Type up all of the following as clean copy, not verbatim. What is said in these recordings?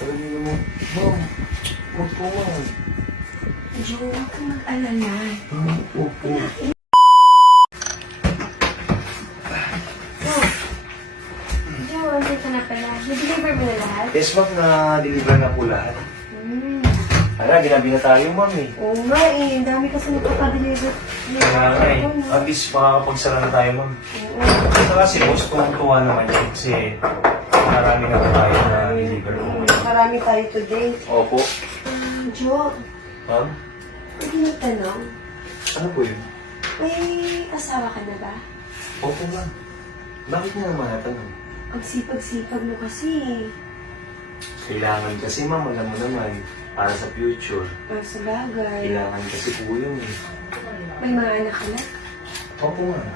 Sabi mo, ma'am, huwag po ma'am. Joe, huwag kang mag-alala. Huwag po. Joe, andito na pala. Na-deliver mo na lahat? Yes ma'am, na-deliver na po lahat. Ala, ginabi na tayo ma'am eh. Oo nga eh. Ang dami kasi nagpapadeliver. Kaya nga eh. At least makakapagsara na tayo ma'am. Oo. Saka si boss, tuwang-tuwa naman yun. Kasi marami na tayo na deliver po. Marami tayo today. Opo. Joe, Ma'am? pwede magtanong. Ano po yun? May asawa ka na ba? Opo ma'am. Bakit niya naman natanong? Ang sipag-sipag mo kasi. Kailangan kasi ma'am, alam mo naman, para sa future. Para sa bagay. Kailangan kasi po yun eh. May mga anak ka na? Opo ma'am.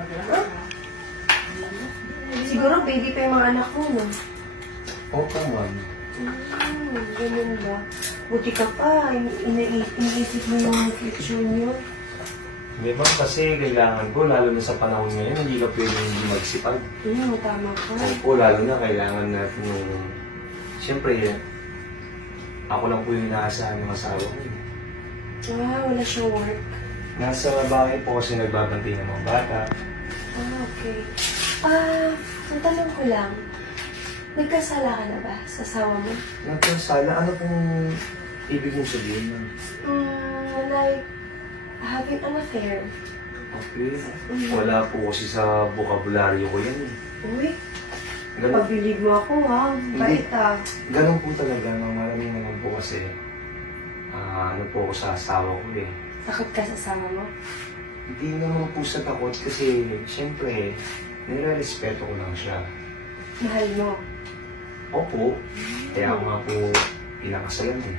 Siguro baby pa yung mga anak mo, no? Opo ma'am. Ganun ba? Buti ka pa. Iniisip mo yung future niyo. Hindi ma'am, kasi kailangan ko, lalo na sa panahon ngayon, hindi ka pwedeng hindi magsipag. Tama ka. Opo, lalo na kailangan natin yung... Siyempre, ako lang po yung inaasahan ng asawa ko. Wala siyang work. Nasa bahay po kasi nagbabantay ng mga bata. Okay. Ang tanong ko lang, nagkasala ka na ba sa asawa mo? Nagkasala, ano pong ibig mong sabihin ma'am? Like, having an affair. Okay. Wala po kasi sa bokabularyo ko yan eh. Uy, Ganun, pabilib mo ako ha. Bait ah. ganun po talaga, no? Maraming naman po kasi ano po ako sa asawa ko eh. Takot ka sa asawa mo? Hindi naman po sa takot kasi siyempre, nire-respeto ko lang siya. Mahal mo? Opo, kaya ako nga po pinakasalan eh.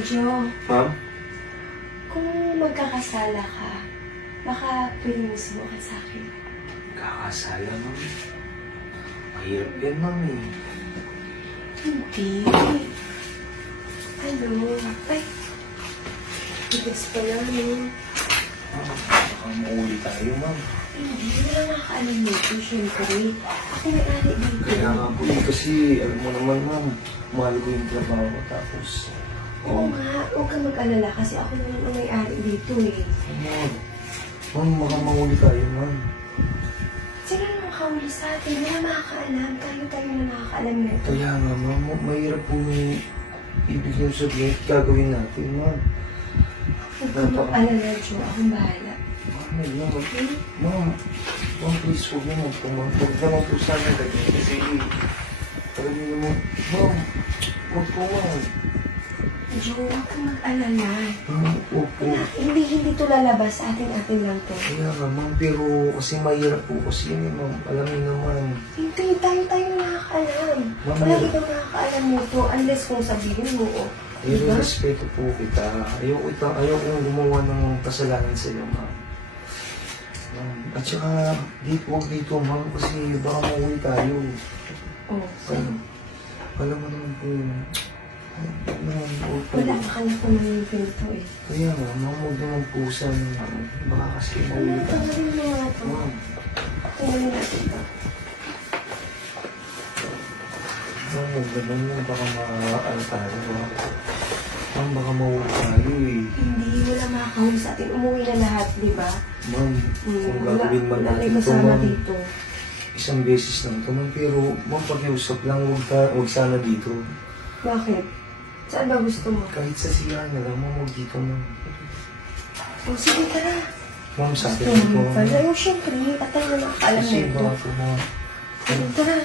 Joe, Ma'am? kung magkakasala ka, baka pwede mo subukan sa akin. Kakasala, ma'am. Mahirap yan, ma'am eh. Hindi. Ano? Ay, tigas pa lang, no? Ma'am, baka mauli tayo, ma'am. Hindi, wala nakakaalam nito, syempre. Ako may-ari dito. Kaya nga po eh, kasi alam mo naman, ma'am, mahal ko yung trabaho ko, tapos... Oo nga, huwag kang mag-alala kasi ako naman ang may-ari dito eh. Ma'am, baka mauli tayo, ma'am. Sino na makahuli sa atin? Wala makakaalam. Tayo na nakakaalam nito. Kaya nga, ma'am, mahirap po yung ibig nyo sabihin at gagawin natin, ma'am. Huwag kang mag-alala, Joe. Akong bahala. Ma'am, please, huwag naman po, ma'am. Huwag naman po sana ganyan kasi alam niyo naman, ma'am, huwag po, ma'am. Joe, huwag kang mag-alala. Huwag po. Hindi to lalabas. Atin lang to. Kaya nga, ma'am, pero kasi mahirap po kasi yun, ma'am. Alam niyo naman. Hindi, tayo na nakakaalam. Ma'am, Wala ibang nakakaalam mo to unless kung sabihin mo, oh. pero respeto po kita. Ayoko gumawa ng kasalanan sa iyo, ma'am. At saka, huwag dito, ma'am, kasi baka mauwi tayo. Oh, Alam mo naman po, wala ka na kung yung pinto eh. kaya nga, ma'am, huwag naman po sana. Baka kasi mauwi tayo. Tawagin mo nga ito. Ma'am, Tingnan natin ito. huwag naman yun, baka maano tayo. Ma'am, baka mauwi tayo eh. Hindi, wala makakahuli sa atin. Umuwi na lahat, di ba? Ma'am, kung gagawin man Wala natin tayong ito, kasama ma'am, dito. isang beses lang ito, ma'am, pero ma'am, pakiusap lang, huwag sana dito. Bakit? Saan ba gusto mo? Kahit sa siya na lang, ma'am, huwag dito, ma'am. Oh, sige, tara. Ma'am, sa akin Gusto po, mo pala. Oh, syempre, at tayo na nakakaalam kasi nito. baka po, ma'am. Tara.